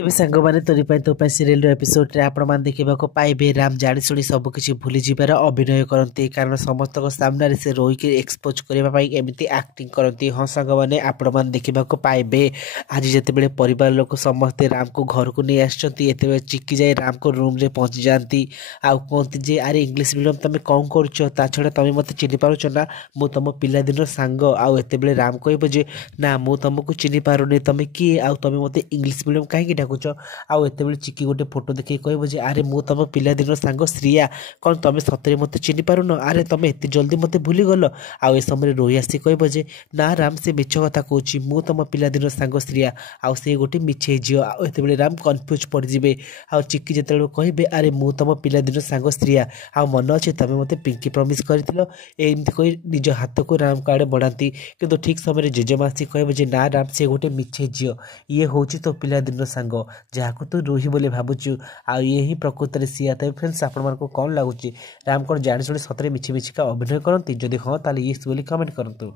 ଏବେ ସାଙ୍ଗମାନେ ତୋ ପାଇଁ ସିରିଏଲ ଏପିସୋଡରେ ଆପଣମାନେ ଦେଖିବାକୁ ପାଇବେ ରାମ ଜାଣିଶୁଣି ସବୁକିଛି ଭୁଲିଯିବାର ଅଭିନୟ କରନ୍ତି କାରଣ ସମସ୍ତଙ୍କ ସାମ୍ନାରେ ସେ ରୋହିକି ଏକ୍ସପୋଜ କରିବା ପାଇଁ ଏମିତି ଆକ୍ଟିଂ କରନ୍ତି। ହଁ ସାଙ୍ଗମାନେ ଆପଣମାନେ ଦେଖିବାକୁ ପାଇବେ ଆଜି ଯେତେବେଳେ ପରିବାର ଲୋକ ସମସ୍ତେ ରାମକୁ ଘରକୁ ନେଇ ଆସିଛନ୍ତି ଏତେବେଳେ ଚିକି ଯାଇ ରାମଙ୍କ ରୁମ୍ରେ ପହଞ୍ଚି ଯାଆନ୍ତି ଆଉ କୁହନ୍ତି ଯେ ଆରେ ଇଂଲିଶ ମିଡ଼ିୟମ ତମେ କ'ଣ କରୁଛ, ତା ଛଡ଼ା ତମେ ମୋତେ ଚିହ୍ନି ପାରୁଛ ନା, ମୁଁ ତମ ପିଲାଦିନର ସାଙ୍ଗ। ଆଉ ଏତେବେଳେ ରାମ କହିବ ଯେ ନା ମୁଁ ତମକୁ ଚିହ୍ନି ପାରୁନି, ତମେ କିଏ ଆଉ ତମେ ମୋତେ ଇଂଲିଶ ମିଡ଼ିୟମ କାହିଁକି ଡାକୁଛ। ଆଉ ଏତେବେଳେ ଚିକି ଗୋଟେ ଫଟୋ ଦେଖିକି କହିବ ଯେ ଆରେ ମୁଁ ତମ ପିଲାଦିନର ସାଙ୍ଗ ଶ୍ରିୟା, କ'ଣ ତମେ ସତରେ ମୋତେ ଚିହ୍ନି ପାରୁନ, ଆରେ ତମେ ଏତେ ଜଲ୍ଦି ମୋତେ ଭୁଲିଗଲ। ଆଉ ଏ ସମୟରେ ରୋହି ଆସି କହିବ ଯେ ନା ରାମ ସେ ମିଛ କଥା କହୁଛି, ମୁଁ ତମ ପିଲାଦିନର ସାଙ୍ଗ ଶ୍ରିୟା ଆଉ ସେ ଗୋଟେ ମିଛେଇ ଝିଅ। ଆଉ ଏତେବେଳେ ରାମ କନଫ୍ୟୁଜ୍ ପଡ଼ିଯିବେ ଆଉ ଚିକି ଯେତେବେଳେ କହିବେ ଆରେ ମୁଁ ତମ ପିଲାଦିନର ସାଙ୍ଗ ଶ୍ରିୟା ଆଉ ମନେ ଅଛି ତମେ ମୋତେ ପିଙ୍କି ପ୍ରମିସ୍ କରିଥିଲ, ଏମିତି କହି ନିଜ ହାତକୁ ରାମଙ୍କ ଆଡ଼େ ବଢ଼ାନ୍ତି। କିନ୍ତୁ ଠିକ୍ ସମୟରେ ଜେଜେମା ଆସି କହିବ ଯେ ନା ରାମ ସେ ଗୋଟେ ମିଛେଇ ଝିଅ, ଇଏ ହେଉଛି ତୋ ପିଲାଦିନର ସାଙ୍ଗ ଯାହାକୁ ତୁ ରୋହି ବୋଲି ଭାବୁଛୁ ଆଉ ଇଏ ହିଁ ପ୍ରକୃତରେ ସିଆ। ତେବେ ଫ୍ରେଣ୍ଡସ୍ ଆପଣମାନଙ୍କୁ କ'ଣ ଲାଗୁଛି ରାମ କ'ଣ ଜାଣିଶୁଣି ସତରେ ମିଛି ମିଛିକା ଅଭିନୟ କରନ୍ତି? ଯଦି ହଁ ତାହେଲେ ୟେସ୍ ବୋଲି କମେଣ୍ଟ କରନ୍ତୁ।